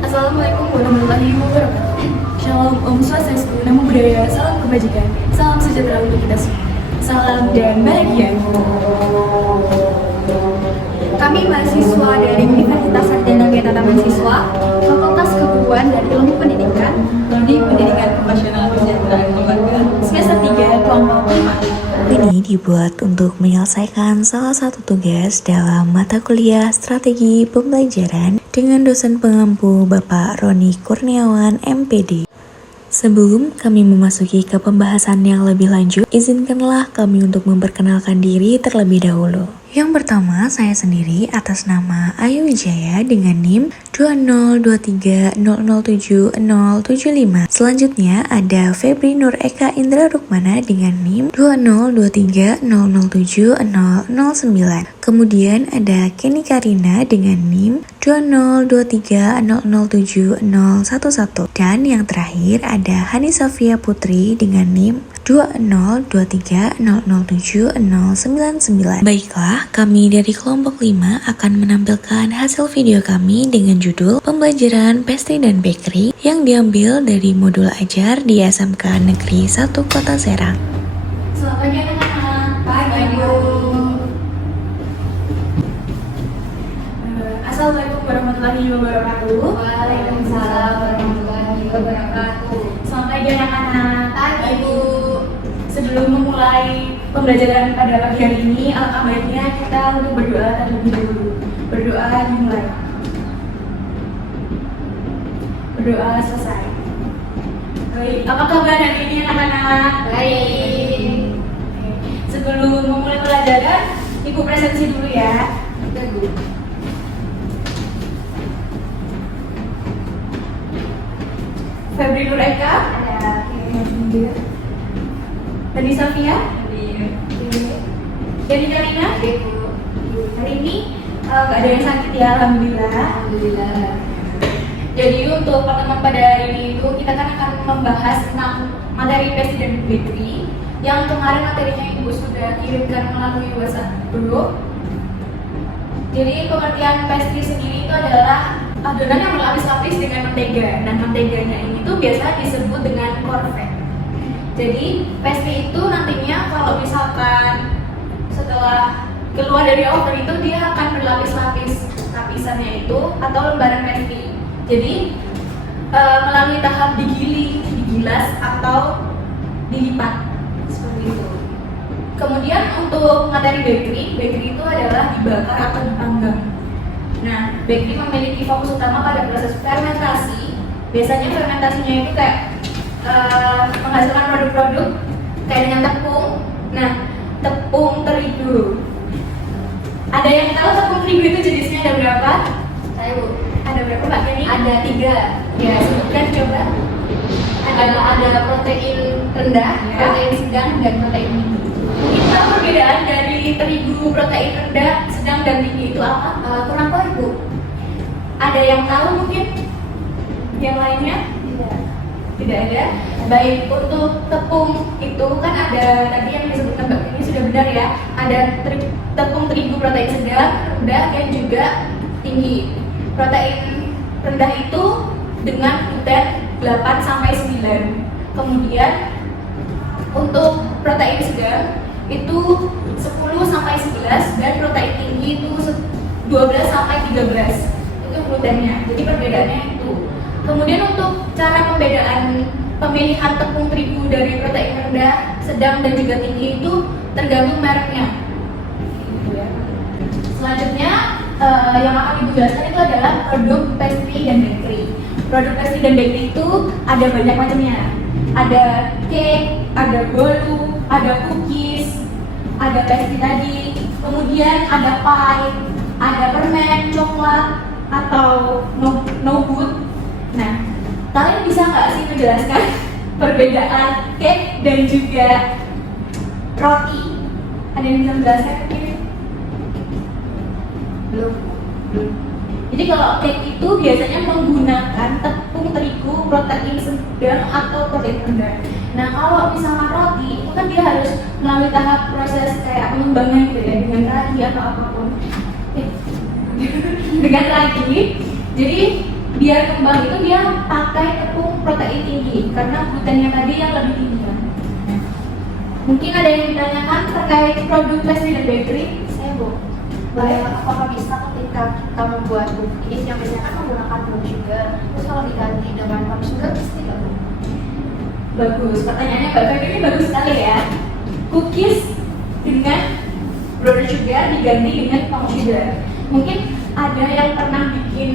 Assalamualaikum warahmatullahi wabarakatuh. Shalom, Om Swastiastu, Namo Buddhaya, salam kebajikan, salam sejahtera untuk kita semua. Salam dan bahagia. Kami mahasiswa dari Universitas Sarjana Garuda Mahasiswa, Fakultas Keguruan dan Ilmu Pendidikan, Prodi Pendidikan Profesional Kesejahteraan Keluarga, semester 3, kelompok 5. Ini dibuat untuk menyelesaikan salah satu tugas dalam mata kuliah strategi pembelajaran dengan dosen pengampu Bapak Roni Kurniawan MPD. Sebelum kami memasuki ke pembahasan yang lebih lanjut, izinkanlah kami untuk memperkenalkan diri terlebih dahulu. Yang pertama, saya sendiri atas nama Ayu Wijaya dengan NIM 20230070075. Selanjutnya ada Febri Nur Eka Indra Rukmana dengan NIM 20230070009. Kemudian ada Kenny Karina dengan NIM 20230070011. Dan yang terakhir ada Hani Safia Putri dengan NIM 20230070099. Baiklah, kami dari kelompok 5 akan menampilkan hasil video kami dengan judul Pembelajaran Pastry dan Bakery yang diambil dari modul ajar di SMK Negeri 1 Kota Serang. Selamat pagi anak-anak. Pagi, Bu. Assalamualaikum warahmatullahi wabarakatuh. Waalaikumsalam warahmatullahi wabarakatuh. Selamat pagi anak-anak. Pagi, Bu. Sebelum memulai pembelajaran pada pagi hari ini, alangkah baiknya kita untuk berdoa terlebih dahulu. Berdoa dimulai. Berdoa selesai. Baik, apa kabar hari ini anak-anak? Baik. Sebelum memulai pelajaran, Ibu presensi dulu ya. Oke, Bu. Febri Nur Eka, Ada. Tadi Safia, jadi Karina. Oke, Bu. Hari ini nggak ada yang sakit ya, alhamdulillah. Alhamdulillah. Jadi untuk pertemuan pada hari ini itu kita kan akan membahas tentang materi pastry dan bakery yang kemarin materinya Ibu sudah kirimkan melalui WhatsApp group. Jadi pengertian pastry sendiri itu adalah adonan yang berlapis-lapis dengan mentega. Dan menteganya ini tuh biasa disebut dengan corvet. Jadi pastry itu nantinya kalau misalkan setelah keluar dari oven itu dia akan berlapis-lapis lapisannya itu atau lembaran pastry. Jadi melalui tahap digilas atau dilipat seperti itu. Kemudian untuk materi bakery itu adalah dibakar atau dipanggang. Nah, bakery memiliki fokus utama pada proses fermentasi. Biasanya fermentasinya itu kayak menghasilkan produk-produk kayak dengan tepung. Nah, tepung terigu. Ada yang tahu tepung terigu itu jenisnya ada berapa? Saya, Bu. Ada berapa Mbak Kenny? Ada 3. Ya, sebutkan coba. Ada protein rendah, Ya. protein sedang, dan protein tinggi. Mungkin tahu perbedaan dari terigu protein rendah, sedang dan tinggi itu apa? Kurang tahu, Bu. Ada yang tahu mungkin? Yang lainnya? Tidak. Tidak ada. Baik, untuk tepung itu kan ada tadi yang disebutkan Mbak Kenny sudah benar ya. Ada tepung terigu protein sedang, rendah, dan juga tinggi. Protein rendah itu dengan gluten 8 sampai 9. Kemudian untuk protein sedang itu 10 sampai 11 dan protein tinggi itu 12 sampai 13. Itu glutennya. Jadi perbedaannya itu. Kemudian untuk cara pemilihan tepung terigu dari protein rendah, sedang dan juga tinggi itu tergantung mereknya. Gitu ya. Selanjutnya yang akan Ibu jelaskan itu adalah produk pastry dan bakery. Produk pastry dan bakery itu ada banyak macamnya. Ada cake, ada bolu, ada cookies, ada pastry tadi, kemudian ada pie, ada permen, coklat, atau no-good. Nah, kalian bisa nggak sih menjelaskan perbedaan cake dan juga roti? Ada yang bisa menjelaskan mungkin? Belum. Jadi kalau cake itu biasanya menggunakan tepung terigu protein sedang atau protein rendah. Nah kalau misalnya roti itu kan dia harus melalui tahap proses kayak pengembangan gitu ya dengan ragi atau apapun. dengan ragi. Jadi biar kembang itu dia pakai tepung protein tinggi karena glutennya tadi yang lebih tinggi kan. Mungkin ada yang ditanyakan terkait produk pastry dan bakery. Saya Bu, apakah bisa ketika kita membuat cookies yang biasanya kan menggunakan brown sugar, terus kalau diganti dengan palm sugar bisa tidak Bu? Bagus, pertanyaannya Mbak Febri ini bagus sekali ya. Cookies dengan brown sugar diganti dengan palm sugar. Mungkin ada yang pernah bikin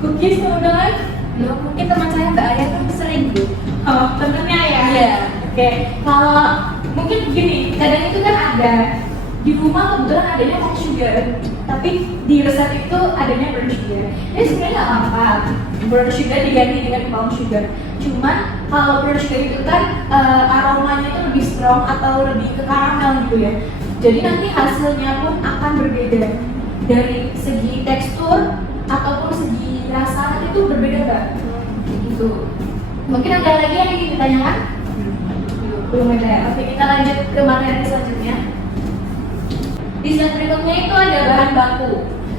cookies teman-teman? Belum, mungkin teman saya Mbak Arya tuh sering Bu. Oh, temennya ya? Iya. Oke, kalau mungkin begini, kadang itu kan ada di rumah kebetulan adanya palm sugar, tapi di resep itu adanya brown sugar. Ini sebenarnya nggak apa-apa, brown sugar diganti dengan palm sugar. Cuman kalau brown sugar itu kan aromanya itu lebih strong atau lebih ke karamel gitu ya. Jadi nanti hasilnya pun akan berbeda dari segi tekstur ataupun segi rasa itu berbeda Mbak. Gitu. Mungkin ada lagi yang ingin ditanyakan? Belum ada. Oke, kita lanjut ke materi selanjutnya. Di slide berikutnya itu ada bahan baku.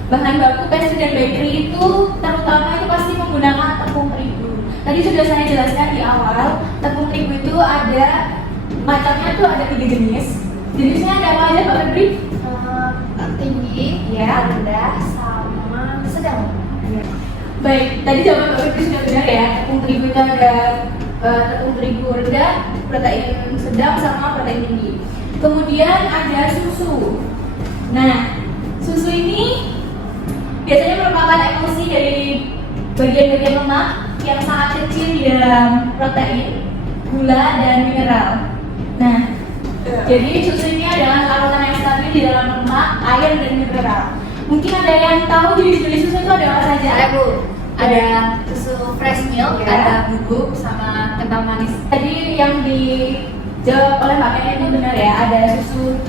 Bahan baku pastry dan bakery itu terutama itu pasti menggunakan tepung terigu. Tadi sudah saya jelaskan di awal, tepung terigu itu ada macamnya tuh ada 3 jenis. Jenisnya ada apa aja Mbak Febri? Tinggi, Ya. rendah, sama sedang. Baik, tadi jawaban Mbak Febri sudah benar ya. Tepung terigu itu ada tepung terigu rendah, protein sedang, sama protein tinggi. Kemudian ada susu. Nah, susu ini biasanya merupakan emulsi dari bagian-bagian lemak yang sangat kecil di dalam protein, gula, dan mineral. Nah, jadi susu ini adalah larutan yang stabil di dalam lemak, air, dan mineral. Mungkin ada yang tahu jenis-jenis susu itu ada apa saja? Ada Bu, ada susu fresh milk, Ya. ada bubuk, sama kental manis. Tadi yang dijawab oleh Mbak Ken itu benar ya, ada susu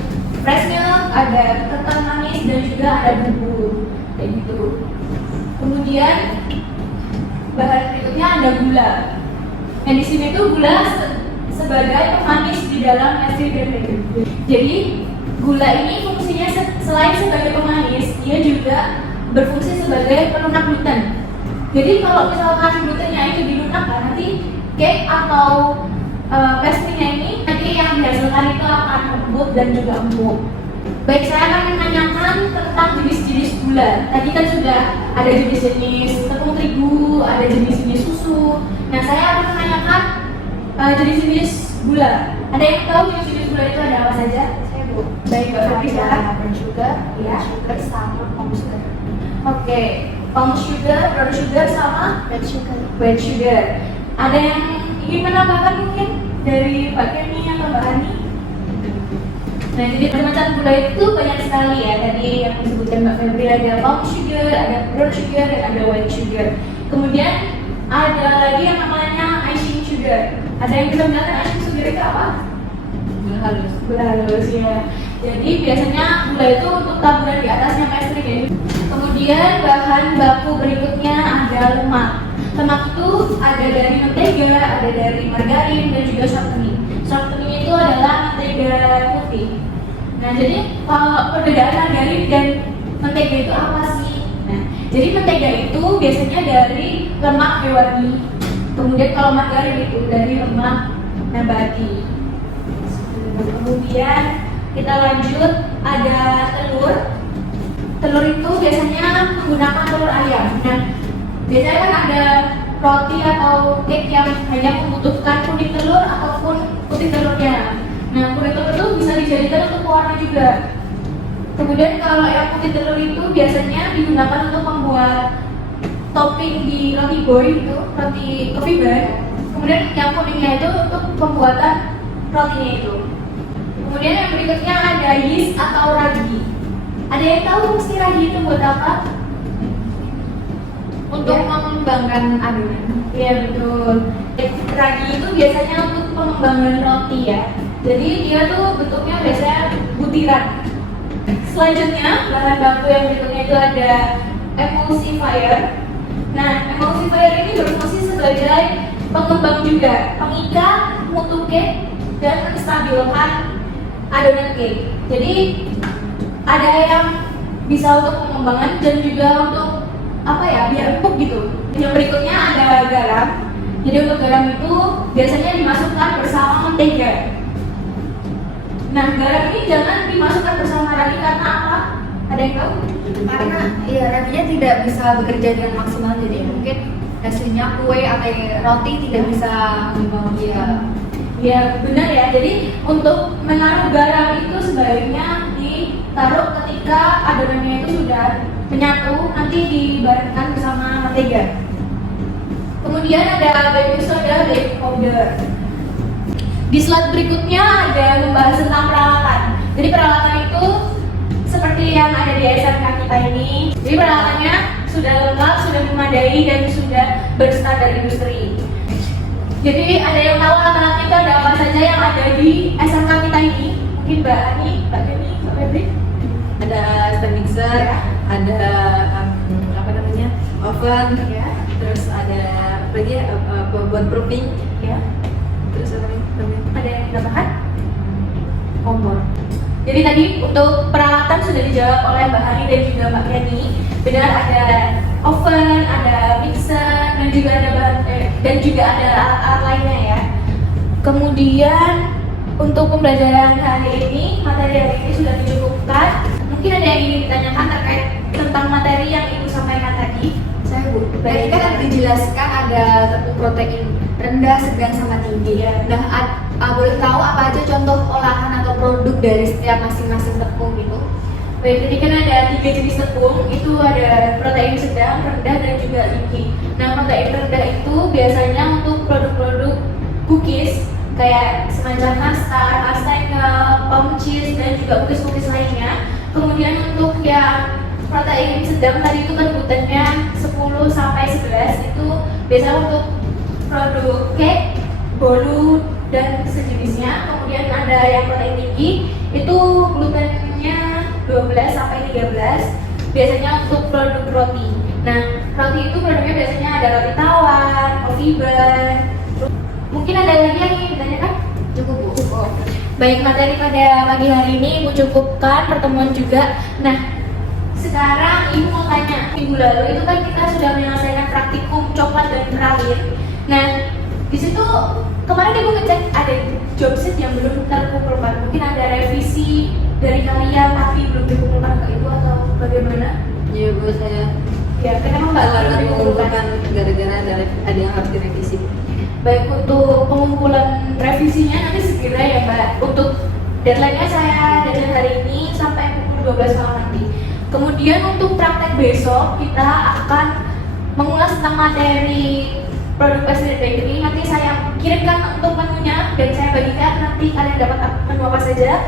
fresh milk, ada kental manis, dan juga ada bubuk kayak gitu. Kemudian bahan berikutnya ada gula. Yang di sini tuh gula sebagai pemanis di dalam pastry dan bakery. Jadi gula ini fungsinya selain sebagai pemanis, dia juga berfungsi sebagai pelunak gluten. Jadi kalau misalkan glutennya itu dilunakkan, nanti cake atau pastry-nya ini nanti yang dihasilkan itu akan lembut dan juga empuk. Baik, saya akan menanyakan tentang jenis-jenis gula. Tadi kan sudah ada jenis-jenis tepung terigu, ada jenis-jenis susu. Nah, saya akan menanyakan jenis-jenis gula. Ada yang tahu jenis-jenis gula itu ada apa saja? Saya Bu, Baik, Mbak Febri, silakan. ada brown sugar, Ya. sugar sama palm sugar. Oke, palm sugar, brown sugar, sama Red sugar. white sugar. Ada yang ingin menambahkan mungkin dari Mbak Kenny atau Mbak Hani? Nah, jadi macam gula itu banyak sekali ya. Tadi yang disebutkan Mbak Febri ada palm sugar, ada brown sugar, dan ada white sugar. Kemudian ada lagi yang namanya icing sugar. Ada yang bisa mengatakan icing sugar itu apa? Gula halus. Gula halus ya. Jadi biasanya gula itu untuk taburan di atasnya pastry ya. Kemudian bahan baku berikutnya ada lemak. Lemak itu ada dari mentega, ada dari margarin, dan juga shortening. Shortening itu adalah mentega putih. Nah, jadi kalau perbedaan margarin dan mentega itu apa sih? Nah, jadi mentega itu biasanya dari lemak hewani. Kemudian kalau margarin itu dari lemak nabati. Kemudian kita lanjut, ada telur. Telur itu biasanya menggunakan telur ayam. Nah, biasanya kan ada roti atau cake yang hanya membutuhkan kuning telur ataupun putih telurnya. Nah, kuning telur itu bisa dijadikan untuk warna juga. Kemudian kalau yang putih telur itu biasanya digunakan untuk membuat topping di roti boy itu, roti coffee bun. Kemudian yang kuningnya itu untuk pembuatan rotinya itu. Kemudian yang berikutnya ada yeast atau ragi. Ada yang tahu fungsi ragi itu buat apa? Untuk Ya. mengembangkan adonan. Iya betul. Ragi itu biasanya untuk pengembangan roti ya. Jadi dia tuh bentuknya biasanya butiran. Selanjutnya bahan baku yang berikutnya itu ada emulsifier. Nah, emulsifier ini berfungsi sebagai pengembang juga, pengikat mutu cake dan menstabilkan adonan cake. Jadi ada yang bisa untuk pengembangan dan juga untuk apa ya, biar empuk gitu. Yang berikutnya ada garam. Jadi untuk garam itu biasanya dimasukkan bersama mentega. Nah, garam ini jangan dimasukkan bersama ragi karena apa? Ada yang tahu? Karena ya raginya tidak bisa bekerja dengan maksimal, jadi mungkin hasilnya kue atau roti tidak bisa ya. Ya benar ya, jadi untuk menaruh garam itu sebaiknya ditaruh ketika adonannya itu sudah menyatu, nanti dibarengkan bersama mentega. Kemudian ada baking soda, baking powder. Di slide berikutnya ada membahas tentang peralatan. Jadi peralatan itu seperti yang ada di SMK kita ini. Jadi peralatannya sudah lengkap, sudah memadai, dan sudah berstandar industri. Jadi ada yang tahu alat-alat itu ada apa saja yang ada di SMK kita ini? Mungkin Mbak Ani, Mbak Deni, Mbak Febri? Ada stand mixer, Ya. ada apa namanya, oven, Ya. terus ada apa lagi ya, buat proofing, Ya. terus apa namanya? Ada yang ditambahkan? Kompor. Jadi tadi untuk peralatan sudah dijawab oleh Mbak Hani dan juga Mbak Yani. Benar, ada oven, ada mixer, dan juga ada dan juga ada alat-alat lainnya ya. Kemudian untuk pembelajaran hari ini, materi hari ini sudah dicukupkan. Mungkin ada yang ingin ditanyakan terkait tentang materi yang Ibu sampaikan tadi. Saya Bu, tadi kan dijelaskan ada tepung protein rendah, sedang, sama tinggi. Nah, boleh tahu apa aja contoh olahan atau produk dari setiap masing-masing tepung itu? Baik, jadi kan ada 3 jenis tepung, itu ada protein sedang, rendah, dan juga tinggi. Nah, protein rendah itu biasanya untuk produk-produk cookies kayak semacam nastar, pastengel, pound cheese, dan juga cookies-cookies lainnya. Kemudian untuk yang protein sedang tadi itu sebutannya 10 sampai 11 itu biasanya untuk produk cake, bolu, dan sejenisnya. Kemudian ada yang protein tinggi itu glutennya 12 sampai 13 biasanya untuk produk roti. Nah, roti itu produknya biasanya ada roti tawar, coffee bun. Mungkin ada lagi yang ingin ditanyakan? Cukup Bu. Cukup. Baik, materi pada pagi hari ini Ibu cukupkan, pertemuan juga. Nah, sekarang Ibu mau tanya, minggu lalu itu kan kita sudah menyelesaikan praktikum coklat dan terakhir. Nah, di situ kemarin Ibu ngecek ada job sheet yang belum terkumpulkan. Mungkin ada revisi dari kalian tapi belum dikumpulkan ke Ibu atau bagaimana? Iya Bu, saya Ya, kenapa Mbak belum belum dikumpulkan? mengumpulkan gara-gara ada yang harus direvisi. Baik, untuk pengumpulan revisinya nanti segera ya Mbak. Untuk deadline-nya saya deadline hari ini sampai pukul 12 malam nanti. Kemudian untuk praktek besok kita akan mengulas tentang materi produk pastry bakery. Nanti saya kirimkan untuk menunya dan saya bagikan, nanti kalian dapat menu apa saja.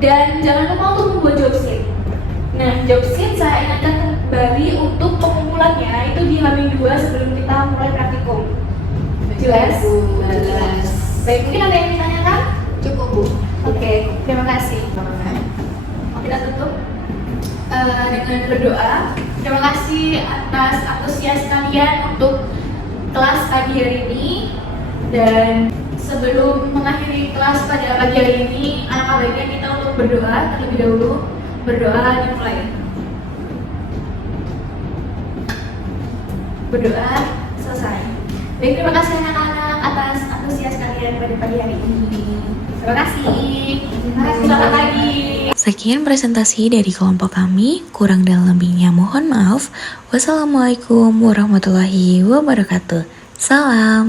Dan jangan lupa untuk membuat job sheet. Nah, job sheet saya ingatkan kembali untuk pengumpulannya itu di H-2 sebelum kita mulai praktikum. Jelas? Jelas. Baik, mungkin ada yang ditanyakan? Cukup Bu. Oke, terima kasih. Kita tutup dengan berdoa. Terima kasih atas antusias kalian untuk kelas pagi hari ini. Dan sebelum mengakhiri kelas pada pagi hari ini, alangkah baiknya kita untuk berdoa terlebih dahulu. Berdoa dimulai. Berdoa selesai. Baik, terima kasih anak-anak atas antusias kalian pada pagi hari ini. Terima kasih. Selamat pagi. Sekian presentasi dari kelompok kami, kurang dan lebihnya mohon maaf. Wassalamualaikum warahmatullahi wabarakatuh. Salam.